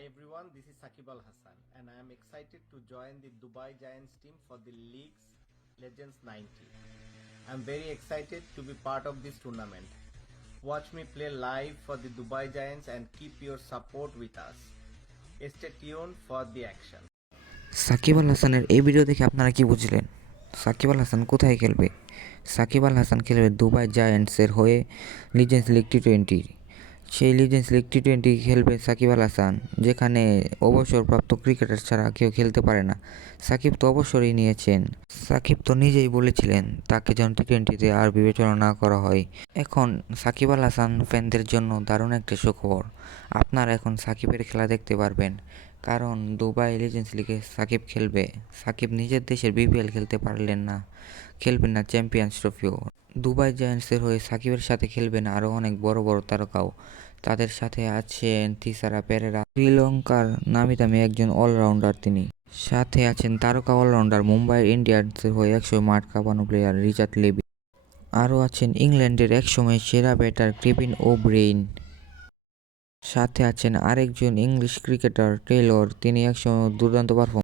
Hi everyone, this is Sakib Al Hassan and I am excited to join the Dubai Giants team for the league's Legends 90. I am very excited to be part of this tournament. Watch me play live for the Dubai Giants and keep your support with us. Stay tuned for the action. Shakib Al হাসানের এই video দেখে আপনারা কি বুঝলেন? সাকিব আল হাসান কোথায় খেলবে? সাকিব আল হাসান খেলবে Dubai জায়ান্টসের হয়ে লিজেন্ডস লিগ টি-20। সেই লিজেন্ডস লিগ টি-20 খেলবে সাকিব আল হাসান, যেখানে অবসরপ্রাপ্ত ক্রিকেটার ছাড়া কেউ খেলতে পারে না। সাকিব তো অবসরই নিয়েছেন। সাকিব তো নিজেই বলেছিলেন তাকে যেন টি-20তে আর বিবেচনা না করা হয়। এখন সাকিব আল হাসান ফ্যানদের জন্য দারুণ একটা সুখবর। আপনারা এখন সাকিবের খেলা দেখতে পারবেন, কারণ দুবাই লিজেন্ডস লিগে সাকিব খেলবে। সাকিব নিজের দেশের বিপিএল খেলতে পারলেন না, খেলবেন না চ্যাম্পিয়ন্স ট্রফিও। দুবাই জায়ান্টসের হয়ে সাকিবের সাথে খেলবেন আরও অনেক বড় বড় তারকাও। তাদের সাথে আছেন থিসারা পেরেরা, শ্রীলঙ্কার নামি দামি একজন অলরাউন্ডার তিনি। সাথে আছেন তারকা অলরাউন্ডার মুম্বাই ইন্ডিয়ান্সের হয়ে 100 মাঠ কাঁপানো প্লেয়ার রিচার্ড লেভি। আরও আছেন ইংল্যান্ডের একসময় সেরা ব্যাটার কেভিন ও'ব্রেইন। সাথে আছেন আরেকজন ইংলিশ ক্রিকেটার টেলর, তিনি একসময় দুর্দান্ত পারফর্ম